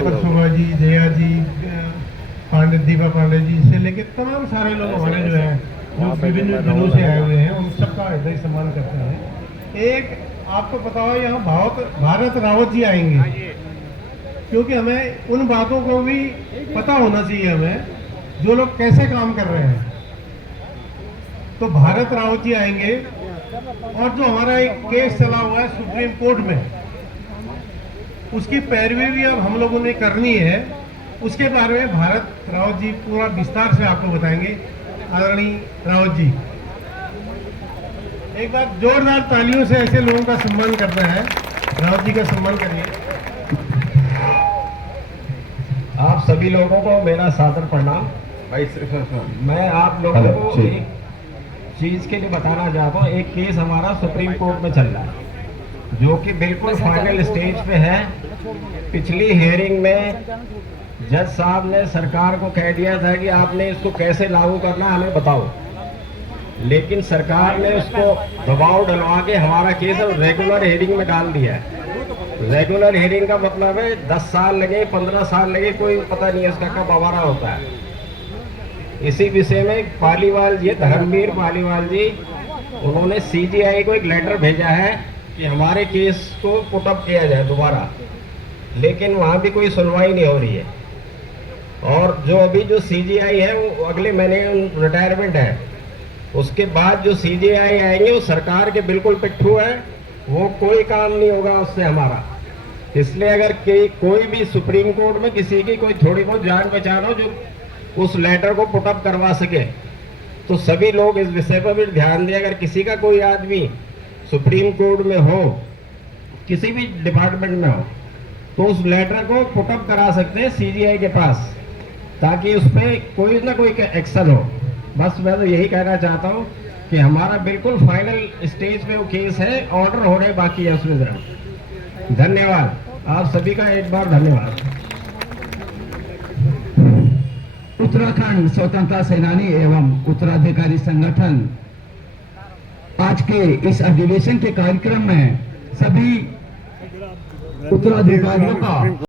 शोभा जी, जया जी, पांडे, दीपा पांडे जी से लेके तमाम सारे लोग हमारे जो है जो विभिन्न जिलों से आए हुए हैं उन सबका हृदय सम्मान करते हैं। एक आपको पता हो यहाँ भारत रावत जी आएंगे, क्योंकि हमें उन बातों को भी पता होना चाहिए हमें जो लोग कैसे काम कर रहे हैं। तो भारत रावत जी आएंगे और जो हमारा एक केस चला हुआ है सुप्रीम कोर्ट में, उसकी पैरवी भी अब हम लोगों ने करनी है। उसके बारे में भारत रावत जी पूरा विस्तार से आपको बताएंगे। आदरणीय रावत जी, एक बार जोरदार तालियों से ऐसे लोगों का सम्मान करना है। रावत जी का सम्मान करिए। आप सभी लोगों को मेरा सादर प्रणाम। भाई सिर्फ मैं आप लोगों को एक चीज के लिए बताना चाहता हूँ। एक केस हमारा सुप्रीम कोर्ट में चल रहा है जो कि बिल्कुल फाइनल स्टेज पे है। पिछली हियरिंग में जज साहब ने सरकार को कह दिया था कि आपने इसको कैसे लागू करना है हमें बताओ, लेकिन सरकार ने उसको दबाव डलवा के हमारा केस रेगुलर हियरिंग में डाल दिया है। रेगुलर हियरिंग का मतलब है 10 साल लगे, 15 साल लगे, कोई पता नहीं है उसका कब आवारा होता है। इसी विषय में पालीवाल जी, धर्मवीर पालीवाल जी, उन्होंने सीजीआई को एक लेटर भेजा है कि हमारे केस को पुटअप किया जाए दोबारा, लेकिन वहाँ भी कोई सुनवाई नहीं हो रही है। और जो अभी जो सीजीआई है वो अगले महीने रिटायरमेंट है। उसके बाद जो सीजीआई आएंगे वो सरकार के बिल्कुल पिट्ठू है, वो कोई काम नहीं होगा उससे हमारा। इसलिए अगर कोई भी सुप्रीम कोर्ट में किसी की कोई थोड़ी बहुत जान बचाना हो जो उस लेटर को पुटअप करवा सके, तो सभी लोग इस विषय पर भी ध्यान दें। अगर किसी का कोई आदमी सुप्रीम कोर्ट में हो, किसी भी डिपार्टमेंट में हो, तो उस लेटर को पुटअप करा सकते हैं सीजीआई के पास, ताकि उस पर कोई ना कोई एक्शन हो। बस मैं तो यही कहना चाहता हूँ कि हमारा बिल्कुल फाइनल स्टेज पे वो केस है, ऑर्डर हो रहे बाकी है उसमें जरा। धन्यवाद, आप सभी का एक बार धन्यवाद। उत्तराखंड स्वतंत्रता सेनानी एवं उत्तराधिकारी संगठन आज के इस अधिवेशन के कार्यक्रम में सभी उत्तराधिकारियों का